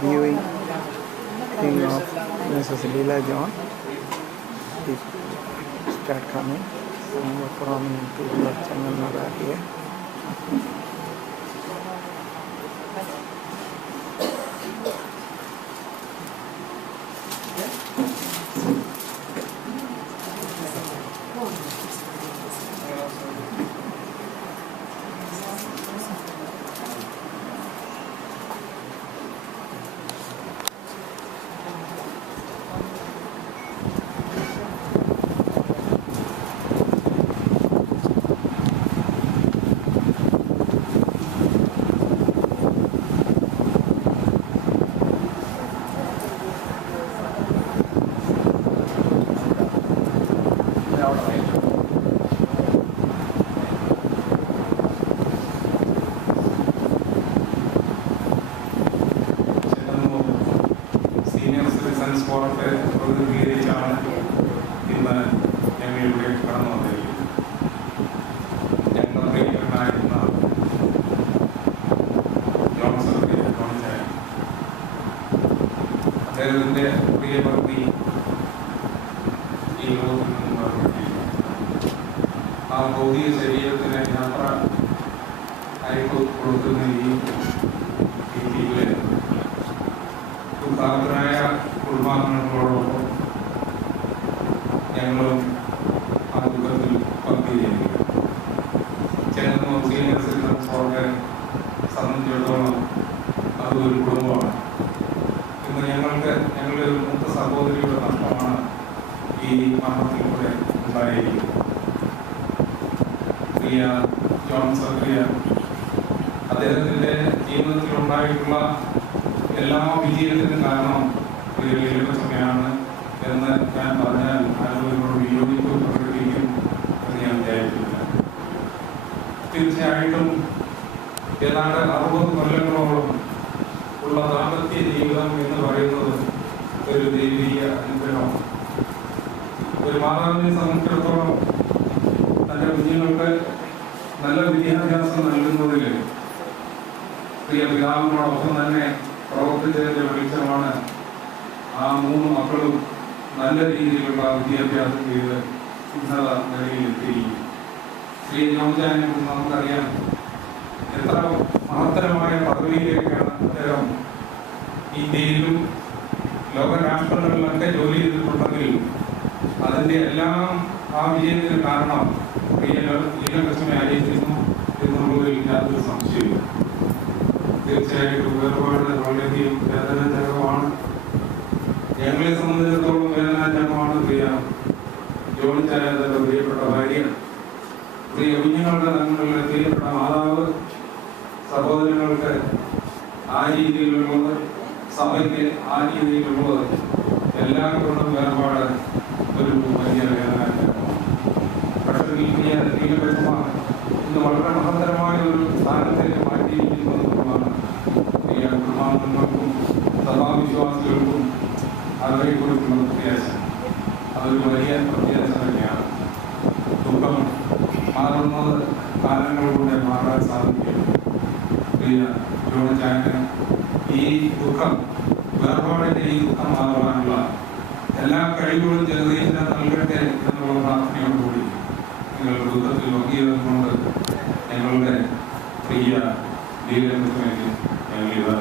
viewing thing of Mrs. Leela John. People start coming. Some of the prominent people of Changanur are here. Senior Citizens Forum പ്രതിനിധീകരിച്ചാണ് ഇന്ന് ഞങ്ങൾ ഇവിടെ കടന്നു വന്നിരിക്കുന്നത്. ഞങ്ങളുടെ പ്രിയപ്പെട്ടനായിരുന്ന John ചായ, അദ്ദേഹത്തിൻ്റെ പ്രിയപ്രതി ഈ ലോകത്തിൽ നിന്നും വേർപെട്ടിരിക്കുന്നു. ആ ഭൗതിക ശരീരത്തിന് യാത്ര അയപ്പ് കൊടുക്കുന്ന ഈ രീതിയിലെ ദുഃഖാർത്തരായ കുടുംബാംഗങ്ങളോടൊപ്പം ഞങ്ങളും ആ ദുഃഖത്തിൽ പങ്കുചേരുക. ചെങ്ങന്നൂർ സീനിയർ സിറ്റിസൺസ് ഫോറത്തെ സംബന്ധിച്ചിടത്തോളം അത് ഒരു കുടുംബമാണ്. ഇന്ന് ഞങ്ങളുടെ ഒരു മൂത്ത സഹോദരിയുടെ നഷ്ടമാണ് ഈ മരണത്തിലൂടെ ഉണ്ടായിരിക്കുന്നത്. പ്രിയ ജോൺ സക്രിയ അദ്ദേഹത്തിൻ്റെ ജീവിതത്തിലുണ്ടായിട്ടുള്ള എല്ലാ വിജയത്തിനും കാരണം ലീലകൃഷ്ണയാണ് എന്ന് ഞാൻ പറഞ്ഞാൽ ആരോഗ്യങ്ങളോട് വിയോജിപ്പ് പ്രകടിപ്പിക്കും എന്ന് ഞാൻ വിചാരിച്ചില്ല. തീർച്ചയായിട്ടും ഏതാണ്ട് 60 കൊല്ലങ്ങളോളം ഉള്ള ദാമ്പത്യ ജീവിതം എന്ന് പറയുന്നത് ഒരു ദൈവിക അനുഗ്രഹമാണ്. ഒരു മാതാവിനെ സംബന്ധിച്ചിടത്തോളം തൻ്റെ കുഞ്ഞുങ്ങൾക്ക് നല്ല വിദ്യാഭ്യാസം നൽകുന്നതിൽ പ്രിയ പിതാവിനോടൊപ്പം തന്നെ പ്രവർത്തിച്ചതിൻ്റെ വെളിച്ചമാണ് ആ 3 മക്കളും നല്ല രീതിയിലുള്ള വിദ്യാഭ്യാസം ചെയ്ത് ഉന്നത നിലയിലെത്തിയിരിക്കും. ശ്രീ ജോൺചാനെ കുറിച്ച് നമുക്കറിയാം. എത്ര മഹത്തരമായ പദവിയിലേക്കാണ് അദ്ദേഹം ഇന്ത്യയിലും ലോകരാഷ്ട്രങ്ങളിലൊക്കെ ജോലി ചെയ്തിട്ടുണ്ടെങ്കിൽ അതിൻ്റെ എല്ലാം ആ വിജയത്തിന് കാരണം പ്രിയ ലീലകൃഷ്ണനെ ആയിരിക്കുന്നു എന്നുള്ളതിൽ യാതൊരു സംശയമില്ല. തീർച്ചയായിട്ടും വേർപാട് വളരെയധികം വേദനാജനകമാണ്. ഞങ്ങളെ സംബന്ധിച്ചിടത്തോളം വേദനാജനകമാണ്. പ്രിയ ജോൺ ചായയുടെ പ്രിയപ്പെട്ട ഭാര്യ, പ്രിയ കുഞ്ഞുങ്ങളുടെ തങ്ങളുടെ പ്രിയപ്പെട്ട മാതാവ്, സഹോദരങ്ങൾക്ക് ആ രീതിയിലുള്ളത്, സഭയ്ക്ക് ആ രീതിയിലുള്ളത്, എല്ലാവർക്കും വേർപാട് ഒരു വലിയ വേദനാജനകമാണ്. പക്ഷേ ലീലകൃഷ്ണ ഇന്ന് വളരെ മഹത്തരമായ ഒരു സ്ഥാനത്തേക്ക് മാറ്റിയിരിക്കുന്നു എന്നുള്ളതാണ് പ്രിയ കുടുംബാംഗങ്ങൾക്കും സഭാവിശ്വാസികൾക്കും അവരെക്കുറിച്ചുള്ള പ്രത്യാശ. അതൊരു വലിയ പ്രത്യാശ തന്നെയാണ്. ദുഃഖം മാറുന്നത് കാലങ്ങളിലൂടെ മാറാൻ സാധിക്കും. പ്രിയ ജോൺ ചായന് ഈ ദുഃഖം, വേർപാടിൻ്റെ ഈ ദുഃഖം മാറാനുള്ള എല്ലാ കഴിവുകളും ജനതീശനെ നൽകട്ടെ എന്നുള്ള പ്രാർത്ഥനയോടുകൂടി നിങ്ങളുടെ ദുഃഖത്തിൽ പങ്കുചേർന്നുകൊണ്ട് ഞങ്ങളുടെ പ്രിയ ലീലകൃഷ്ണനെ ഞങ്ങൾ